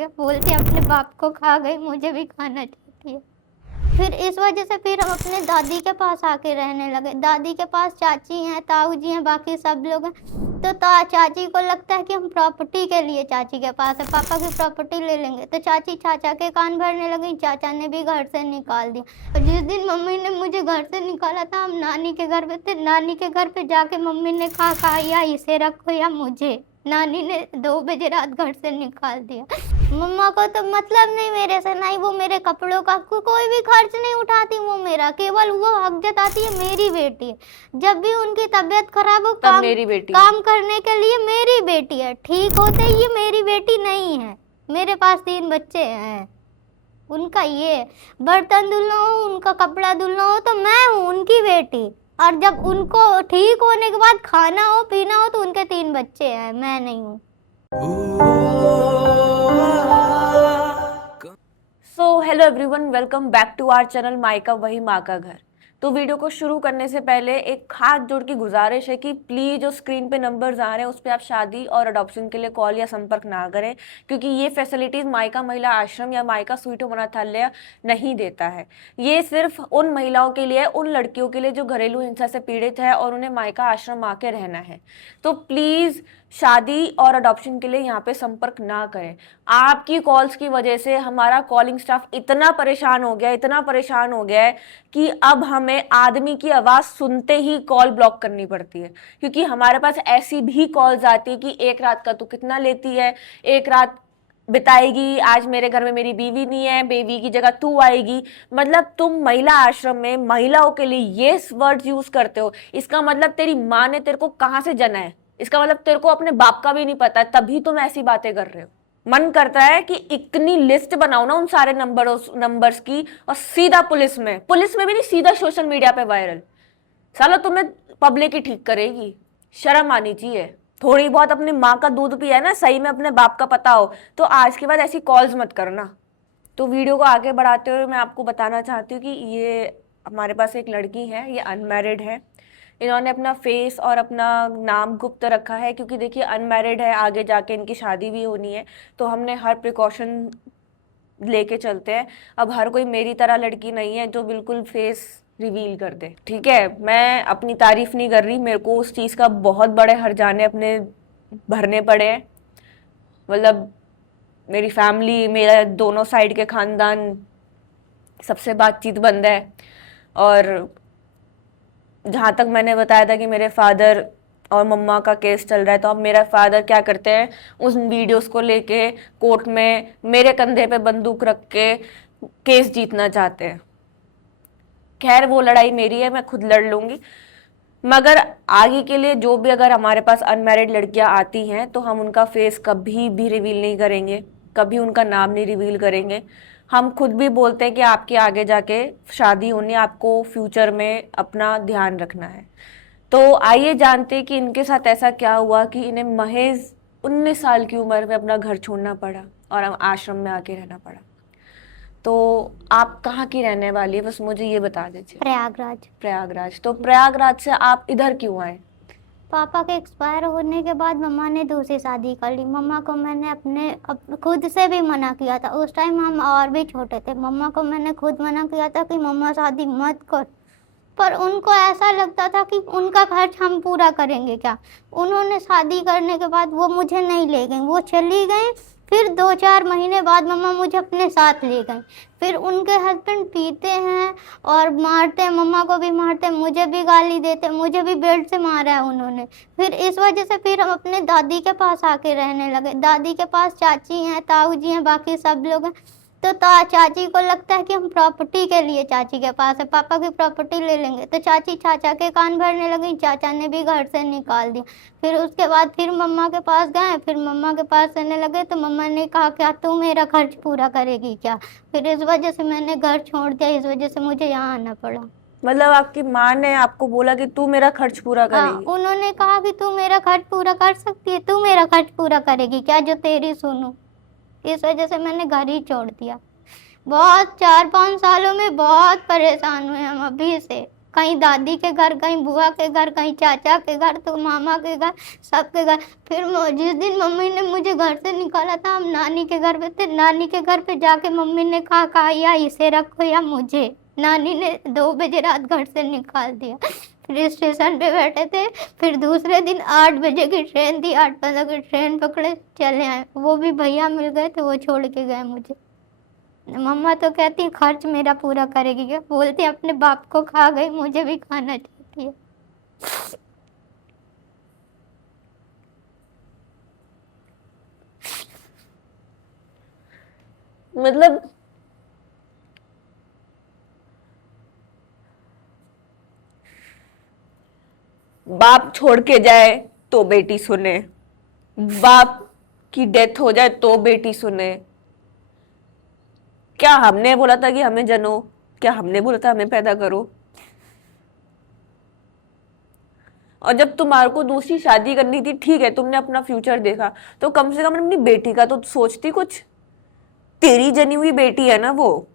गया, बोलती है अपने बाप को खा गई, मुझे भी खाना चाहती है। फिर इस वजह से फिर हम अपने दादी के पास आके रहने लगे। दादी के पास चाची हैं, ताऊ जी हैं, बाकी सब लोग हैं। तो चाची को लगता है कि हम प्रॉपर्टी के लिए चाची के पास है, पापा की प्रॉपर्टी ले लेंगे। तो चाची चाचा के कान भरने लगी, चाचा ने भी घर से निकाल दिया। और जिस दिन मम्मी ने मुझे घर से निकाला था, हम नानी के घर पे थे। नानी के घर पे जाके मम्मी ने कहा या इसे रखो या मुझे। नानी ने 2 बजे रात घर से निकाल दिया। मम्मा को तो मतलब नहीं मेरे से, नहीं वो मेरे कपड़ों का कोई भी खर्च नहीं उठाती वो मेरा, केवल वो हक जताती है मेरी बेटी है। जब भी उनकी तबीयत खराब हो, काम करने के लिए मेरी बेटी है, ठीक होते ये मेरी बेटी नहीं है। मेरे पास 3 बच्चे हैं, उनका ये बर्तन धुलना हो, उनका कपड़ा धुलना हो तो मैं हूँ उनकी बेटी। और जब उनको ठीक होने के बाद खाना हो पीना हो तो उनके 3 बच्चे हैं, मैं नहीं हूँ। So hello everyone, welcome back to our channel Mayka वही माँ का घर। तो वीडियो को शुरू करने से पहले एक हाथ जोड़ की गुजारिश है कि प्लीज़ जो स्क्रीन पे नंबर्स आ रहे हैं उस पर आप शादी और अडॉप्शन के लिए कॉल या संपर्क ना करें, क्योंकि ये फैसिलिटीज़ मायका महिला आश्रम या मायका स्वीट होम अनाथालय नहीं देता है। ये सिर्फ उन महिलाओं के लिए, उन लड़कियों के लिए जो घरेलू हिंसा से पीड़ित है और उन्हें मायका आश्रम आके रहना है। तो प्लीज़ शादी और अडॉप्शन के लिए यहाँ पे संपर्क ना करें। आपकी कॉल्स की वजह से हमारा कॉलिंग स्टाफ इतना परेशान हो गया है कि अब हमें आदमी की आवाज़ सुनते ही कॉल ब्लॉक करनी पड़ती है, क्योंकि हमारे पास ऐसी भी कॉल्स आती है कि एक रात का तू कितना लेती है, एक रात बिताएगी, आज मेरे घर में मेरी बीवी नहीं है, बेबी की जगह तू आएगी। मतलब तुम महिला आश्रम में महिलाओं के लिए ये वर्ड्स यूज करते हो, इसका मतलब तेरी माँ ने तेरे को कहाँ से जना है, इसका मतलब तेरे को अपने बाप का भी नहीं पता, तभी तुम ऐसी बातें कर रहे हो। मन करता है कि इतनी लिस्ट बनाओ ना उन सारे नंबर्स की और सीधा पुलिस में भी नहीं, सीधा सोशल मीडिया पे वायरल। साला तुम्हें पब्लिक ही ठीक करेगी, शर्म आनी चाहिए। थोड़ी बहुत अपनी माँ का दूध पिया है ना, सही में अपने बाप का पता हो तो आज के बाद ऐसी कॉल्स मत करना। तो वीडियो को आगे बढ़ाते हुए मैं आपको बताना चाहती हूँ कि ये हमारे पास एक लड़की है, ये अनमैरिड है। इन्होंने अपना फेस और अपना नाम गुप्त रखा है, क्योंकि देखिए अनमैरिड है, आगे जाके इनकी शादी भी होनी है, तो हमने हर प्रिकॉशन लेके चलते हैं। अब हर कोई मेरी तरह लड़की नहीं है जो बिल्कुल फेस रिवील कर दे, ठीक है। मैं अपनी तारीफ नहीं कर रही, मेरे को उस चीज़ का बहुत बड़े हर्जाने अपने भरने पड़े हैं। मतलब मेरी फैमिली, मेरा दोनों साइड के खानदान, सबसे बातचीत बंद है। और जहाँ तक मैंने बताया था कि मेरे फादर और मम्मा का केस चल रहा है, तो अब मेरा फादर क्या करते हैं, उस वीडियोस को लेके कोर्ट में मेरे कंधे पे बंदूक रख के केस जीतना चाहते हैं। खैर वो लड़ाई मेरी है, मैं खुद लड़ लूँगी। मगर आगे के लिए जो भी अगर हमारे पास अनमैरिड लड़कियां आती हैं तो हम उनका फेस कभी भी रिवील नहीं करेंगे, कभी उनका नाम नहीं रिवील करेंगे। हम खुद भी बोलते हैं कि आपके आगे जाके शादी होनी, आपको फ्यूचर में अपना ध्यान रखना है। तो आइए जानते हैं कि इनके साथ ऐसा क्या हुआ कि इन्हें महज 19 साल की उम्र में अपना घर छोड़ना पड़ा और आश्रम में आके रहना पड़ा। तो आप कहाँ की रहने वाली है, बस मुझे ये बता दीजिए। प्रयागराज। तो प्रयागराज से आप इधर क्यों आए? पापा के एक्सपायर होने के बाद मम्मा ने दूसरी शादी कर ली। मम्मा को मैंने खुद से भी मना किया था, उस टाइम हम और भी छोटे थे। मम्मा को मैंने खुद मना किया था कि मम्मा शादी मत कर, पर उनको ऐसा लगता था कि उनका खर्च हम पूरा करेंगे क्या। उन्होंने शादी करने के बाद वो मुझे नहीं ले गई, वो चली गई। फिर 2-4 महीने बाद मम्मा मुझे अपने साथ ले गई। फिर उनके हस्बैंड पीते हैं और मारते हैं, मम्मा को भी मारते हैं, मुझे भी गाली देते हैं, मुझे भी बेल्ट से मारा है उन्होंने। फिर इस वजह से फिर हम अपने दादी के पास आके रहने लगे। दादी के पास चाची हैं, ताऊ जी हैं, बाकी सब लोग हैं। तो चाची को लगता है कि हम प्रॉपर्टी के लिए चाची के पास है, पापा की प्रॉपर्टी ले लेंगे। तो चाची चाचा के कान भरने लगी, चाचा ने भी घर से निकाल दिया। फिर उसके बाद फिर मम्मा के पास गए, फिर मम्मा के पास रहने लगे। तो मम्मा ने कहा क्या तू मेरा खर्च पूरा करेगी क्या। फिर इस वजह से मैंने घर छोड़ दिया, इस वजह से मुझे यहाँ आना पड़ा। मतलब आपकी माँ ने आपको बोला कि तू मेरा खर्च पूरा करेगी? उन्होंने कहा कि तू मेरा खर्च पूरा कर सकती है, तू मेरा खर्च पूरा करेगी क्या जो तेरी सुनूं। इस वजह से मैंने घर ही छोड़ दिया। बहुत 4-5 सालों में बहुत परेशान हुए हम अभी से। कहीं दादी के घर, कहीं बुआ के घर, कहीं चाचा के घर, तो मामा के घर, सबके घर। फिर जिस दिन मम्मी ने मुझे घर से निकाला था, हम नानी के घर पे थे। नानी के घर पे जाके मम्मी ने कहा या इसे रखो या मुझे। नानी ने 2 बजे रात घर से निकाल दिया। फिर स्टेशन पे बैठे थे। फिर दूसरे दिन 8 बजे की ट्रेन थी, 8:15 की ट्रेन पकड़े चले आए। वो भी भैया मिल गए थे, वो छोड़ के गए मुझे। मम्मा तो कहती खर्च मेरा पूरा करेगी क्या, बोलती अपने बाप को खा गई, मुझे भी खाना चाहती है। मतलब बाप छोड़ के जाए तो बेटी सुने, बाप की डेथ हो जाए तो बेटी सुने। क्या हमने बोला था कि हमें जनो? क्या हमने बोला था हमें पैदा करो? और जब तुम्हारे को दूसरी शादी करनी थी, ठीक है, तुमने अपना फ्यूचर देखा, तो कम से कम अपनी बेटी का तो सोचती कुछ। तेरी जनी हुई बेटी है ना वो।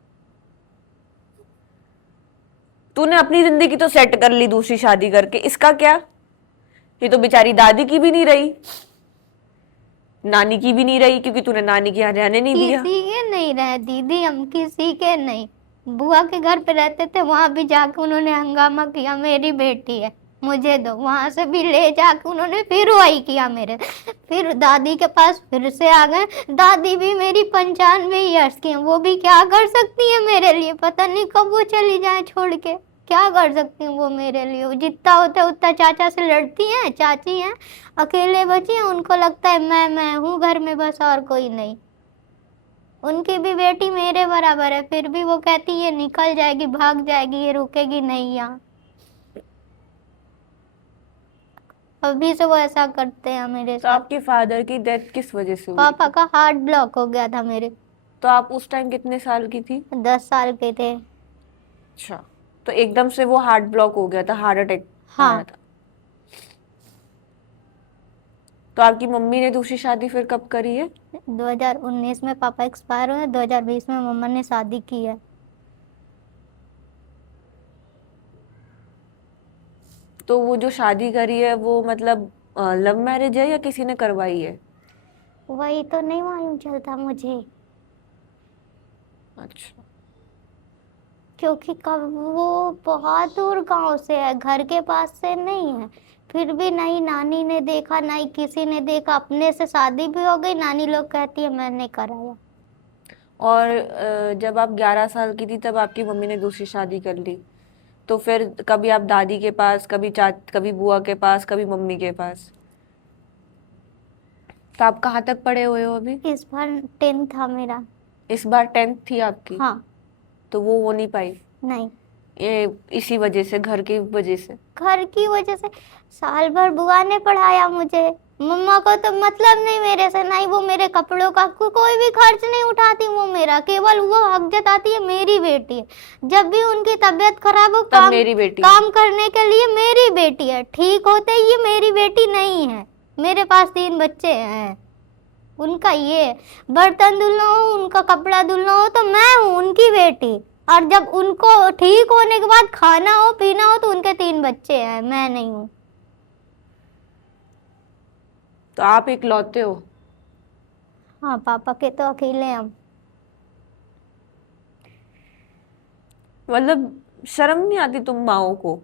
तूने अपनी जिंदगी तो सेट कर ली दूसरी शादी करके, इसका क्या? ये तो बेचारी दादी की भी नहीं रही, नानी की भी नहीं रही, क्योंकि तूने नानी के यहाँ रहने नहीं दिया। किसी के नहीं रहे दीदी, हम किसी के नहीं। बुआ के घर पे रहते थे, वहां भी जाके उन्होंने हंगामा किया, मेरी बेटी है मुझे दो। वहां से भी ले जाके उन्होंने फिर वही किया मेरे। फिर दादी के पास फिर से आ गए। दादी भी मेरी 95 ईयर्स की है, वो भी क्या कर सकती है मेरे लिए, पता नहीं कब वो चली जाए छोड़ के। क्या कर सकती हूँ वो मेरे लिए, वो जितना होता है उतना चाचा से लड़ती हैं। चाची हैं, अकेले बची हैं, उनको लगता है मैं हूँ घर में बस, और कोई नहीं। उनकी भी बेटी मेरे बराबर है, फिर भी वो कहती है निकल जाएगी, भाग जाएगी, ये रुकेगी नहीं यहाँ। अभी से वो ऐसा करते हैं मेरे तो साथ। आपके फादर की डेथ किस वजह से हुई पापा थी? का हार्ट ब्लॉक हो गया था मेरे। तो आप उस टाइम कितने साल की थी? 10 साल के थे। अच्छा, तो एकदम से वो हार्ट ब्लॉक हो गया था, हार्ट अटैक आया हाँ। था। तो आपकी मम्मी ने दूसरी शादी फिर कब करी है? 2019 में पापा एक्सपायर हुए, 2020 में मम्मा ने शादी की है। तो वो जो शादी करी है वो मतलब लव मैरिज है या किसी ने करवाई है? वही तो नहीं मालूम चलता मुझे, अच्छा। क्योंकि कब वो बहुत दूर गांव से है, घर के पास से नहीं है। फिर भी नहीं नानी ने देखा, नहीं किसी ने देखा। अपने से शादी भी हो गई, नानी लोग कहती है मैंने कराया। और जब आप 11 साल की थी तब आपकी मम्मी ने दूसरी शादी कर ली, तो फिर कभी आप दादी के पास, कभी बुआ के पास, कभी मम्मी के पास। तो आप कहाँ तक पढ़े हुए हो अभी? इस बार 10 था मेरा। इस बार 10th थी आपकी? हाँ। तो वो हो नहीं पाई? नहीं, ये इसी वजह से, घर की वजह से? घर की वजह से। साल भर बुआ ने पढ़ाया मुझे। मम्मा को तो मतलब नहीं मेरे से, नहीं वो मेरे कपड़ों का कोई भी खर्च नहीं उठाती वो मेरा, केवल वो हक जताती है मेरी बेटी है। जब भी उनकी तबीयत खराब हो, तब मेरी बेटी है। काम करने के लिए मेरी बेटी है, ठीक होते ही ये मेरी बेटी नहीं है। मेरे पास 3 बच्चे हैं, उनका ये बर्तन धुलना हो, उनका कपड़ा धुलना हो, तो मैं हूँ उनकी बेटी। और जब उनको ठीक होने के बाद खाना हो पीना हो, तो उनके 3 बच्चे हैं, मैं नहीं हूँ। तो आप इकलौते हो? हाँ, पापा के तो अकेले हम। मतलब शर्म नहीं आती तुम माओ को?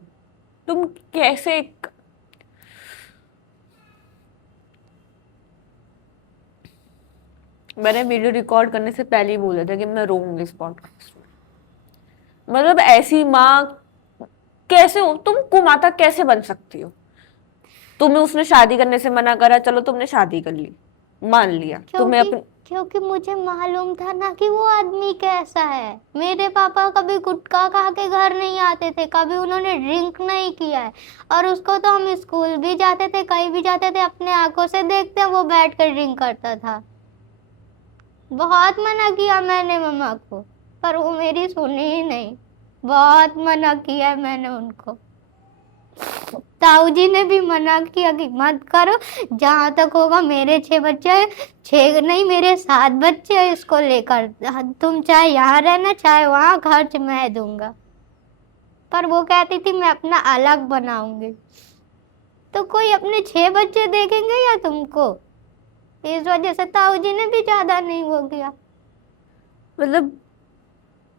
तुम कैसे मैंने वीडियो रिकॉर्ड करने से पहले ही बोला था कि मैं रोऊंगी इस पॉडकास्ट में। मतलब ऐसी माँ कैसे हो तुम? कुमाता कैसे बन सकती हो? तुम्हें उसने शादी करने से मना करा, चलो तुमने शादी कर ली, मान लिया। तुम्हें क्योंकि मुझे मालूम था ना कि वो आदमी कैसा है। मेरे पापा कभी गुटखा खा के घर नहीं आते थे, कभी उन्होंने ड्रिंक नहीं किया है। और उसको तो हम स्कूल भी जाते थे, कहीं भी जाते थे, अपने आंखों से देखते हैं वो बैठ कर ड्रिंक करता था। बहुत मना किया मैंने मम्मा को, पर वो मेरी सुनी ही नहीं। बहुत मना किया मैंने उनको। ताऊ जी ने भी मना किया कि मत करो, जहाँ तक होगा। मेरे 6 बच्चे हैं, 6 नहीं मेरे 7 बच्चे हैं, इसको लेकर तुम चाहे यहाँ रहना चाहे वहाँ, खर्च मैं दूंगा। पर वो कहती थी मैं अपना अलग बनाऊंगी। तो कोई अपने 6 बच्चे देखेंगे या तुमको? इस वजह से ताऊ जी ने भी ज्यादा नहीं वो किया। मतलब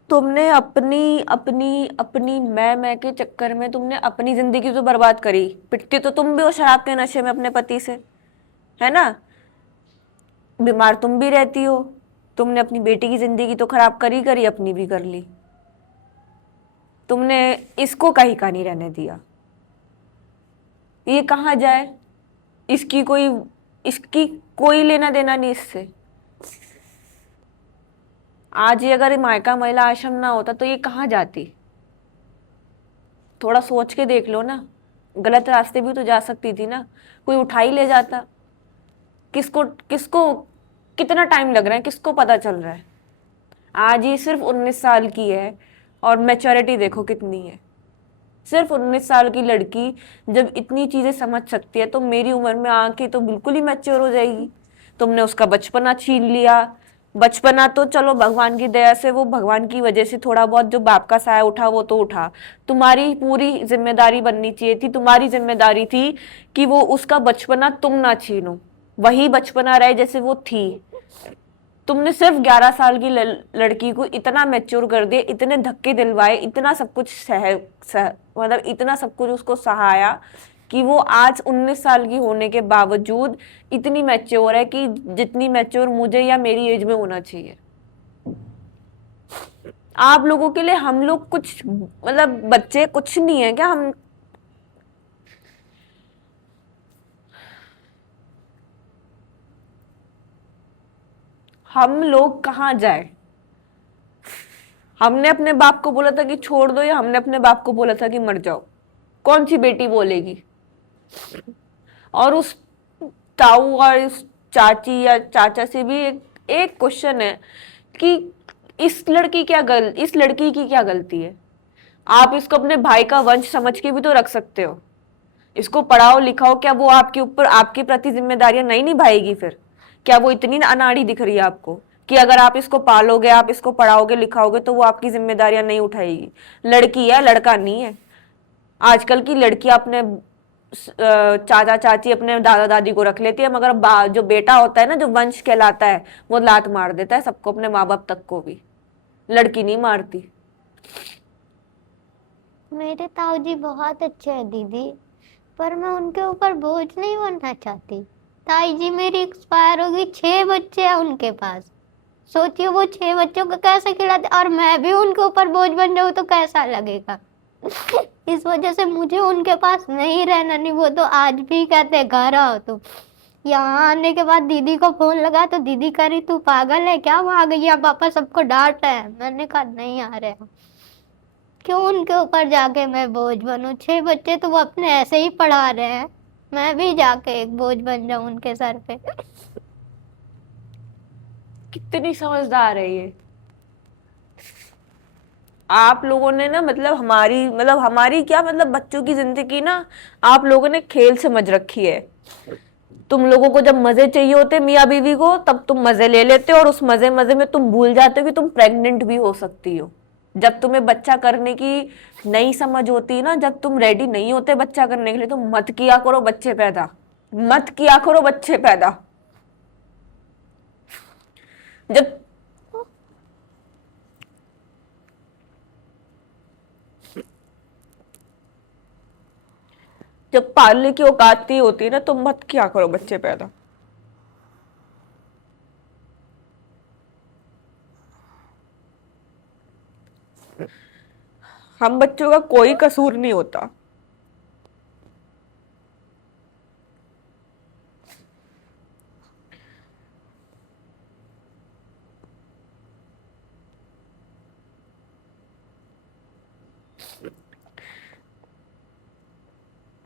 तुमने अपनी अपनी अपनी मैं के चक्कर में तुमने अपनी जिंदगी तो बर्बाद करी। पिटती तो तुम भी हो शराब के नशे में अपने पति से, है ना? बीमार तुम भी रहती हो। तुमने अपनी बेटी की जिंदगी तो खराब करी, अपनी भी कर ली। तुमने इसको कहीं का नहीं रहने दिया। ये कहाँ जाए? इसकी कोई लेना देना नहीं इससे। आज ये अगर मायका महिला आश्रम ना होता तो ये कहाँ जाती? थोड़ा सोच के देख लो ना। गलत रास्ते भी तो जा सकती थी ना, कोई उठा ही ले जाता। किसको किसको कितना टाइम लग रहा है, किसको पता चल रहा है? आज ये सिर्फ 19 साल की है और मैच्योरिटी देखो कितनी है। सिर्फ 19 साल की लड़की जब इतनी चीजें समझ सकती है तो मेरी उम्र में आके तो बिल्कुल ही मैच्योर हो जाएगी। तुमने उसका बचपना छीन लिया। बचपना तो चलो भगवान की दया से, वो भगवान की वजह से थोड़ा बहुत जो बाप का साया उठा वो तो उठा। तुम्हारी पूरी जिम्मेदारी बननी चाहिए थी, तुम्हारी जिम्मेदारी थी कि वो उसका बचपना तुम ना छीनो, वही बचपना रहे जैसे वो थी। तुमने सिर्फ 11 साल की लड़की को इतना मैच्योर कर दिया, इतने धक्के दिलवाए, इतना सब कुछ मतलब इतना सब कुछ उसको सहाया कि वो आज 19 साल की होने के बावजूद इतनी मैच्योर है कि जितनी मैच्योर मुझे या मेरी एज में होना चाहिए। आप लोगों के लिए हम लोग कुछ मतलब बच्चे कुछ नहीं है क्या? हम लोग कहाँ जाए? हमने अपने बाप को बोला था कि छोड़ दो, या हमने अपने बाप को बोला था कि मर जाओ? कौन सी बेटी बोलेगी? और उस ताऊ और इस चाची या चाचा से भी एक क्वेश्चन है कि इस लड़की की क्या गलती है? आप इसको अपने भाई का वंश समझ के भी तो रख सकते हो। इसको पढ़ाओ लिखाओ, क्या वो आपके ऊपर आपके प्रति जिम्मेदारियां नहीं निभाएगी? फिर क्या वो इतनी अनाड़ी दिख रही है आपको कि अगर आप इसको पालोगे, आप इसको पढ़ाओगे लिखाओगे तो वो आपकी जिम्मेदारियां नहीं उठाएगी? लड़की है, लड़का नहीं है। आजकल की लड़कियां अपने चाचा चाची अपने दादा दादी को रख लेती है, मगर जो बेटा होता है ना, जो वंश कहलाता है, वो लात मार देता है सबको, अपने माँ बाप तक को भी। लड़की नहीं मारती। मेरे ताऊ जी बहुत अच्छे हैं दीदी, पर मैं उनके ऊपर बोझ नहीं बनना चाहती। ताई जी मेरी एक्सपायर हो गई, 6 बच्चे हैं उनके पास। सोचिए वो 6 बच्चों को कैसे खिलाते, और मैं भी उनके ऊपर बोझ बन जाऊँ तो कैसा लगेगा। इस वजह से मुझे उनके पास नहीं रहना। नहीं, वो तो आज भी कहते घर आओ तुम। यहाँ आने के बाद दीदी को फोन लगा तो दीदी कह रही तू पागल है क्या, वहां गई है, पापा सबको डांट है। मैंने कहा नहीं आ रहे, क्यों उनके ऊपर जाके मैं बोझ बनूं। 6 बच्चे तो वो अपने ऐसे ही पढ़ा रहे हैं, मैं भी जाके एक बोझ बन जाऊं उनके सर पे। कितनी समझदार है ये। आप लोगों ने ना हमारी क्या मतलब बच्चों की जिंदगी ना आप लोगों ने खेल समझ रखी है। तुम लोगों को जब मजे चाहिए होते मियाँ बीवी को, तब तुम मजे ले लेते हो, और उस मजे मजे में तुम भूल जाते हो कि तुम प्रेग्नेंट भी हो सकती हो। जब तुम्हें बच्चा करने की नई समझ होती है ना, जब तुम रेडी नहीं होते बच्चा करने के लिए, तो मत किया करो बच्चे पैदा, मत किया करो बच्चे पैदा। जब जब पालने की औकात नहीं होती ना, तो मत किया करो बच्चे पैदा। हम बच्चों का कोई कसूर नहीं होता।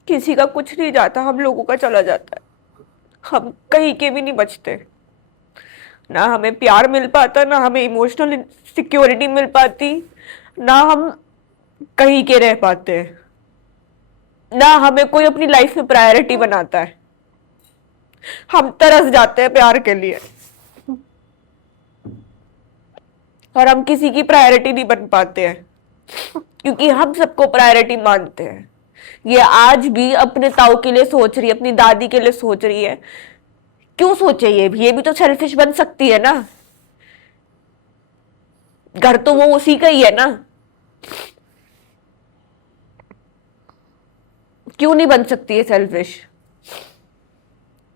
किसी का कुछ नहीं जाता, हम लोगों का चला जाता है। हम कहीं के भी नहीं बचते। ना हमें प्यार मिल पाता, ना हमें इमोशनल सिक्योरिटी मिल पाती, ना हम कहीं के रह पाते हैं, ना हमें कोई अपनी लाइफ में प्रायोरिटी बनाता है। हम तरस जाते हैं प्यार के लिए, और हम किसी की प्रायोरिटी नहीं बन पाते हैं। क्योंकि हम सबको प्रायोरिटी मानते हैं। ये आज भी अपने ताऊ के लिए सोच रही है, अपनी दादी के लिए सोच रही है। क्यों सोचे? ये भी तो सेल्फिश बन सकती है ना। घर तो वो उसी का ही है ना। क्यों नहीं बन सकती है सेल्फिश?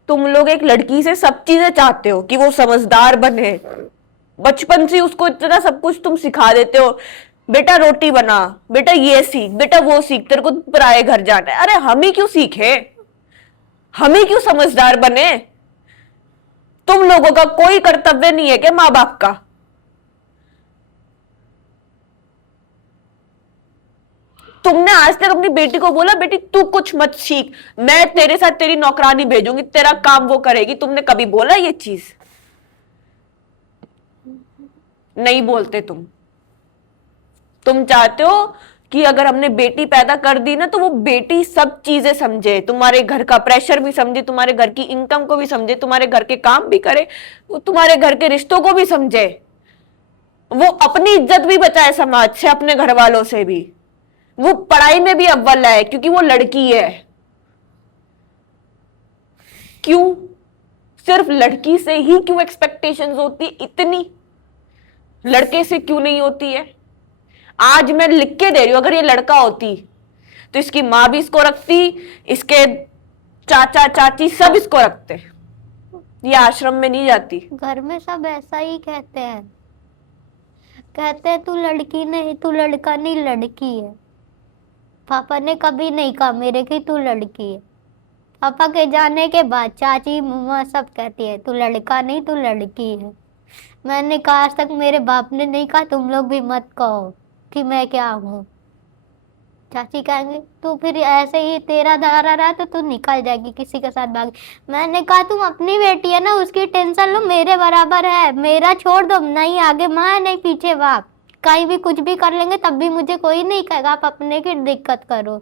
तुम लोग एक लड़की से सब चीजें चाहते हो कि वो समझदार बने। बचपन से उसको इतना सब कुछ तुम सिखा देते हो, बेटा रोटी बना, बेटा ये सीख, बेटा वो सीख, तेरे को पराए घर जाना है। अरे हम ही क्यों सीखे? हम ही क्यों समझदार बने? तुम लोगों का कोई कर्तव्य नहीं है क्या माँ बाप का? तुमने आज तक अपनी बेटी को बोला बेटी तू कुछ मत सीख, मैं तेरे साथ तेरी नौकरानी भेजूंगी, तेरा काम वो करेगी? तुमने कभी बोला ये चीज? नहीं बोलते तुम चाहते हो कि अगर हमने बेटी पैदा कर दी ना तो वो बेटी सब चीजें समझे, तुम्हारे घर का प्रेशर भी समझे, तुम्हारे घर की इनकम को भी समझे, तुम्हारे घर के काम भी करे, वो तुम्हारे घर के रिश्तों को भी समझे, वो अपनी इज्जत भी बचाए समाज से, अपने घर वालों से भी, वो पढ़ाई में भी अव्वल है क्योंकि वो लड़की है। क्यों? सिर्फ लड़की से ही क्यों एक्सपेक्टेशंस होती इतनी? लड़के से क्यों नहीं होती है? आज मैं लिख के दे रही हूं, अगर ये लड़का होती तो इसकी माँ भी इसको रखती, इसके चाचा चाची सब इसको रखते, ये आश्रम में नहीं जाती। घर में सब ऐसा ही कहते हैं, कहते हैं तू लड़की नहीं, तू लड़का नहीं, लड़की है। पापा ने कभी नहीं कहा मेरे कि तू लड़की है। पापा के जाने के बाद चाची मम्मा सब कहती है तू लड़का नहीं, तू लड़की है। मैंने कहा आज तक मेरे बाप ने नहीं कहा तुम लोग भी मत कहो कि मैं क्या हूँ। चाची कहेंगे तू फिर ऐसे ही तेरा धारा रहा तो तू निकल जाएगी किसी के साथ भाग। मैंने कहा तुम अपनी बेटी है ना, उसकी टेंशन लो, मेरे बराबर है, मेरा छोड़ दो, नहीं आगे माँ नहीं पीछे बाप, कहीं भी कुछ भी कर लेंगे तब भी मुझे कोई नहीं कहेगा आप अपने की दिक्कत करो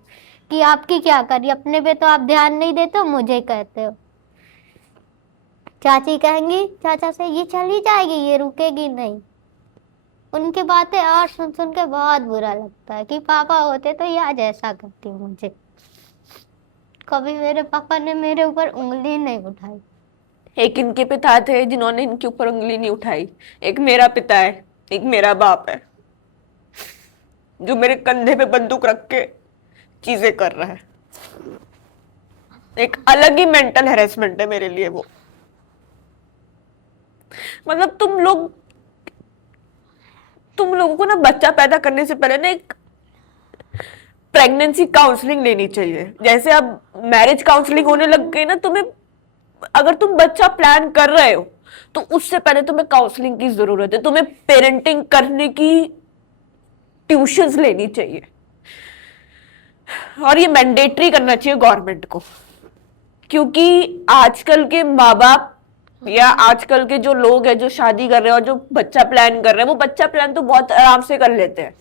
कि आपकी क्या करी, अपने पे तो आप ध्यान नहीं देते हो, मुझे कहते हो। चाची कहेंगी चाचा से ये चली जाएगी, ये रुकेगी नहीं। उनकी बातें और सुन सुन के बहुत बुरा लगता है कि पापा होते तो ये आज ऐसा करती मुझे। कभी मेरे पापा ने मेरे ऊपर उंगली नहीं उठाई। एक इनके पिता थे जिन्होंने इनके ऊपर उंगली नहीं उठाई, एक मेरा पिता है, एक मेरा बाप है जो मेरे कंधे पे बंदूक रख के चीजें कर रहा है। एक अलग ही मेंटल हैरेसमेंट है मेरे लिए वो। मतलब तुम लोगों को ना बच्चा पैदा करने से पहले ना एक प्रेगनेंसी काउंसलिंग लेनी चाहिए। जैसे अब मैरिज काउंसलिंग होने लग गई ना, तुम्हें अगर तुम बच्चा प्लान कर रहे हो तो उससे पहले तुम्हें काउंसलिंग की जरूरत है। तुम्हें पेरेंटिंग करने की ट्यूशंस लेनी चाहिए और ये मैंडेटरी करना चाहिए गवर्नमेंट को, क्योंकि आजकल के माँ बाप या आजकल के जो लोग हैं जो शादी कर रहे हैं और जो बच्चा प्लान कर रहे हैं, वो बच्चा प्लान तो बहुत आराम से कर लेते हैं,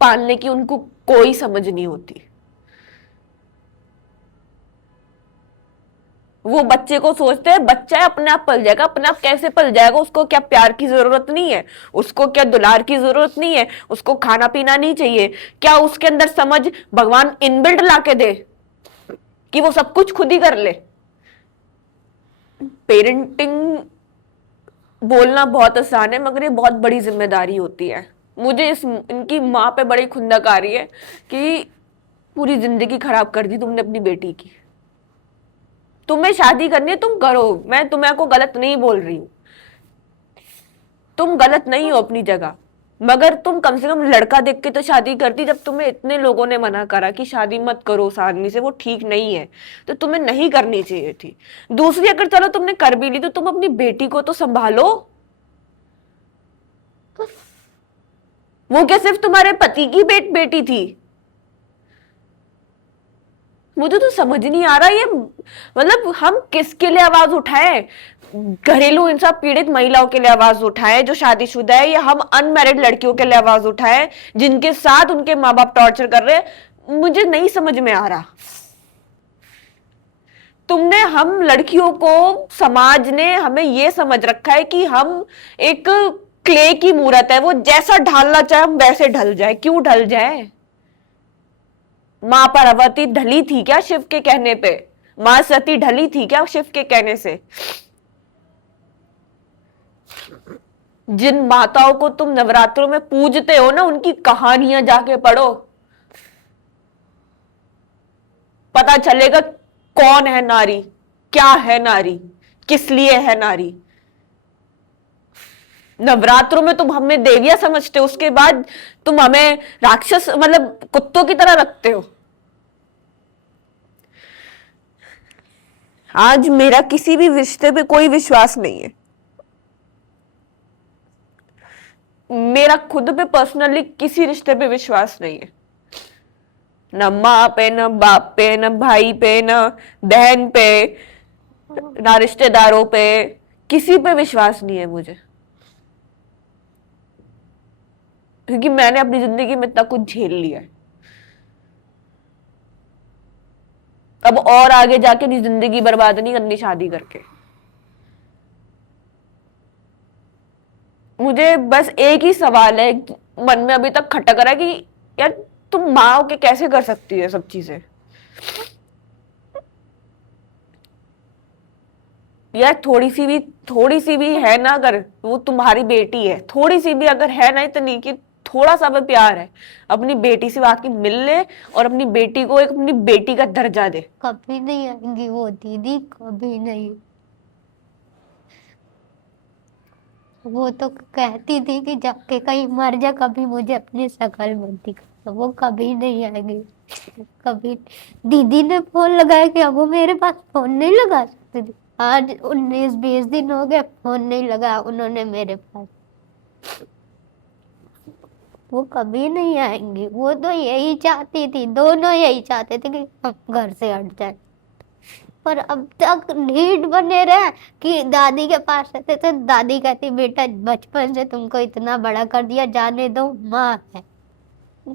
पालने की उनको कोई समझ नहीं होती। वो बच्चे को सोचते हैं बच्चा है अपने आप पल जाएगा, अपने आप कैसे पल जाएगा, उसको क्या प्यार की जरूरत नहीं है, उसको क्या दुलार की जरूरत नहीं है, उसको खाना पीना नहीं चाहिए, क्या उसके अंदर समझ भगवान इनबिल्ट लाके दे कि वो सब कुछ खुद ही कर ले। पेरेंटिंग बोलना बहुत आसान है मगर ये बहुत बड़ी जिम्मेदारी होती है। मुझे इनकी माँ पे बड़ी खुंदक आ रही है कि पूरी जिंदगी खराब कर दी तुमने अपनी बेटी की। तुम्हें शादी करनी है तुम करो, मैं तुम्हें को गलत नहीं बोल रही हूं, तुम गलत नहीं हो अपनी जगह, मगर तुम कम से कम लड़का देख के तो शादी करती। जब तुम्हें इतने लोगों ने मना करा कि शादी मत करो उस आदमी से, वो ठीक नहीं है, तो तुम्हें नहीं करनी चाहिए थी। दूसरी, अगर चलो तुमने कर भी ली तो तुम अपनी बेटी को तो संभालो। वो क्या सिर्फ तुम्हारे पति की बेटी थी? मुझे तो समझ नहीं आ रहा ये, मतलब हम किसके लिए आवाज उठाएं? घरेलू हिंसा पीड़ित महिलाओं के लिए आवाज उठाएं जो शादीशुदा है, या हम अनमैरिड लड़कियों के लिए आवाज उठाएं जिनके साथ उनके माँ बाप टॉर्चर कर रहे हैं? मुझे नहीं समझ में आ रहा। तुमने, हम लड़कियों को, समाज ने हमें ये समझ रखा है कि हम एक क्ले की मूरत है, वो जैसा ढालना चाहे हम वैसे ढल जाए। क्यों ढल जाए? मां पार्वती ढली थी क्या शिव के कहने पे? मां सती ढली थी क्या शिव के कहने से? जिन माताओं को तुम नवरात्रों में पूजते हो ना, उनकी कहानियां जाके पढ़ो, पता चलेगा कौन है नारी, क्या है नारी, किस लिए है नारी। नवरात्रों में तुम हमें देवियां समझते हो, उसके बाद तुम हमें राक्षस मतलब कुत्तों की तरह रखते हो। आज मेरा किसी भी रिश्ते पे कोई विश्वास नहीं है। मेरा खुद पे पर्सनली किसी रिश्ते पे विश्वास नहीं है, न माँ पे, न बाप पे, न भाई पे, न बहन पे, ना रिश्तेदारों पे, किसी पे विश्वास नहीं है मुझे। क्योंकि मैंने अपनी जिंदगी में इतना कुछ झेल लिया है। अब और आगे जाके अपनी जिंदगी बर्बाद नहीं करनी शादी करके। मुझे बस एक ही सवाल है मन में अभी तक खटक रहा है कि यार तुम माँ होके कैसे कर सकती है सब चीजें। यार थोड़ी सी भी है ना, अगर वो तुम्हारी बेटी है, थोड़ी सी भी अगर है ना इतनी कि थोड़ा सा भी प्यार है, अपनी बेटी से आके मिल ले और अपनी बेटी को एक अपनी बेटी का दर्जा दे। कभी नहीं आएंगी वो दीदी, कभी नहीं। वो तो कहती थी कि जाके कहीं मर जा, कभी मुझे अपनी शक्ल मत दिखा। वो कभी नहीं आएंगी, कभी। दीदी ने फोन लगाया कि अब वो मेरे पास फोन नहीं लगा सकती थी। आज 19-20 दिन हो गए फोन नहीं लगा उन्होंने मेरे पास। वो कभी नहीं आएंगी। वो तो यही चाहती थी, दोनों यही चाहते थे कि हम घर से हट जाए। पर अब तक ढीठ बने रहे कि दादी के पास रहते थे। दादी कहती बेटा बचपन से तुमको इतना बड़ा कर दिया, जाने दो, माँ है।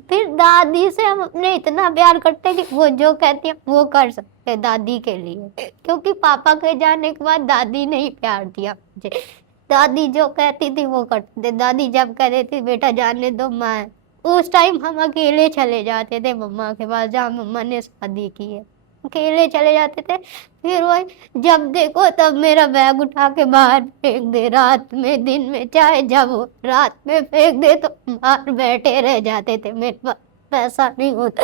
फिर दादी से हम अपने इतना प्यार करते हैं कि वो जो कहती है वो कर सकते हैं दादी के लिए। क्योंकि पापा के जाने के बाद दादी ने ही प्यार दिया मुझे। दादी जो कहती थी वो करते थे। दादी जब कह देती बेटा जाने दो, माँ है, उस टाइम हम अकेले चले जाते थे मम्मा के पास, जहाँ मम्मा ने शादी की है। अकेले चले जाते थे। फिर वही जब देखो तब मेरा बैग उठा के बाहर फेंक दे, रात में दिन में, चाहे जब हो, रात में फेंक दे तो बाहर बैठे रह जाते थे। मेरे पास पैसा नहीं होता।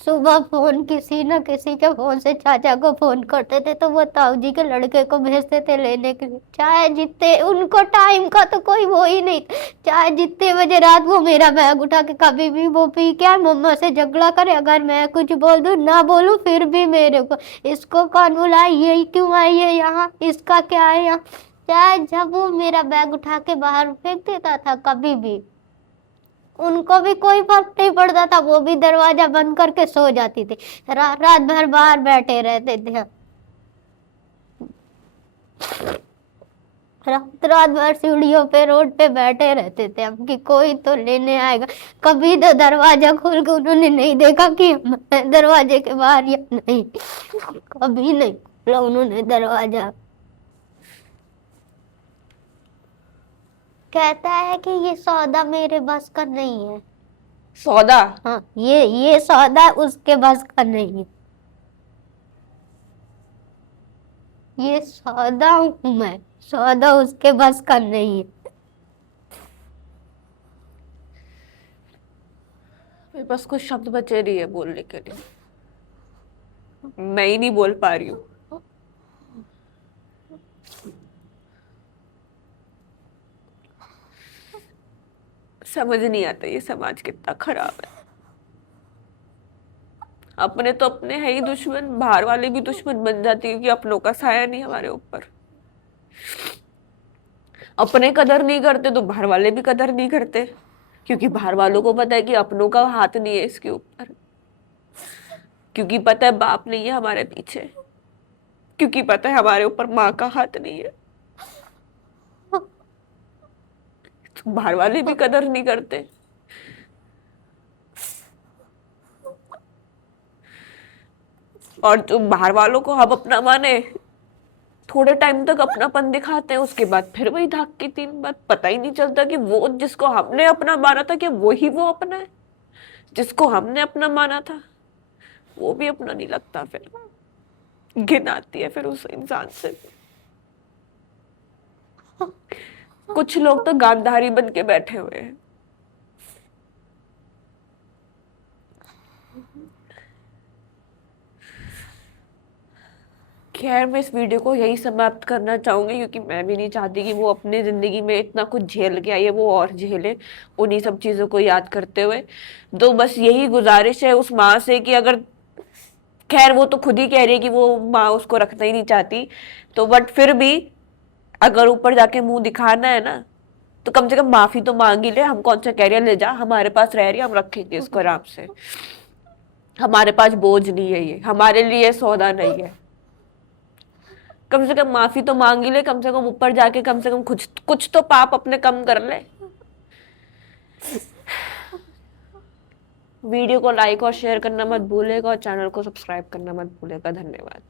सुबह फोन किसी न किसी के फोन से चाचा को फोन करते थे तो वो ताऊ जी के लड़के को भेजते थे लेने के लिए। चाहे जितने, उनको टाइम का तो कोई वो ही नहीं, चाहे जितने बजे रात वो मेरा बैग उठा के कभी भी वो पी क्या मम्मा से झगड़ा करे, अगर मैं कुछ बोल दूं ना बोलूं फिर भी मेरे को, इसको कौन बुलाए, ये क्यों आई है यहाँ, इसका क्या है यहाँ। चाहे जब वो मेरा बैग उठा के बाहर फेंक देता था कभी भी, उनको भी कोई फर्क नहीं पड़ता था। वो भी दरवाजा बंद करके सो जाती थी। रात भर बाहर बैठे रहते थे। रात भर सीढ़ियों पे, रोड पे बैठे रहते थे हम कि कोई तो लेने आएगा। कभी तो दरवाजा खोल के उन्होंने नहीं देखा कि मैं दरवाजे के बाहर या नहीं। कभी नहीं खोला उन्होंने दरवाजा। कहता है कि ये सौदा मेरे बस का नहीं है। सौदा? हाँ, ये सौदा उसके बस का नहीं है। ये सौदा हूँ मैं, सौदा उसके बस का नहीं है। मेरे पास कुछ शब्द बचे नहीं है बोलने के लिए, मैं ही नहीं बोल पा रही हूँ। समझ नहीं आता ये समाज कितना खराब है। अपने तो अपने है ही दुश्मन, बाहर वाले भी दुश्मन बन जाती है कि अपनों का साया नहीं हमारे ऊपर। अपने कदर नहीं करते तो बाहर वाले भी कदर नहीं करते, क्योंकि बाहर वालों को पता है कि अपनों का हाथ नहीं है इसके ऊपर, क्योंकि पता है बाप नहीं है हमारे पीछे, क्योंकि पता है हमारे ऊपर माँ का हाथ नहीं है, तो बाहर वाले भी कदर नहीं करते। और जो बाहर वालों को हम अपना माने थोड़े टाइम तक अपनापन दिखाते हैं, उसके बाद फिर वही धाक की तीन बात। पता ही नहीं चलता कि वो जिसको हमने अपना माना था, कि वही वो अपना है। जिसको हमने अपना माना था वो भी अपना नहीं लगता। फिर घिन आती है फिर उस इंसान से। कुछ लोग तो गांधारी बन के बैठे हुए हैं। खैर, मैं इस वीडियो को यही समाप्त करना चाहूंगी, क्योंकि मैं भी नहीं चाहती कि वो अपनी जिंदगी में इतना कुछ झेल के आई है, वो और झेले उन्हीं सब चीजों को याद करते हुए। तो बस यही गुजारिश है उस माँ से कि अगर, खैर वो तो खुद ही कह रही है कि वो माँ उसको रखना ही नहीं चाहती, तो बट फिर भी अगर ऊपर जाके मुंह दिखाना है ना, तो कम से कम माफी तो मांग ही ले। हम कौन सा कैरियर ले जा, हमारे पास रह रही है, हम रखेंगे इसको आराम से। हमारे पास बोझ नहीं है ये, हमारे लिए सौदा नहीं है। कम से कम माफी तो मांग ही ले, कम से कम ऊपर जाके कम से कम कुछ कुछ तो पाप अपने कम कर ले। वीडियो को लाइक और शेयर करना मत भूलेगा, और चैनल को सब्सक्राइब करना मत भूलेगा। धन्यवाद।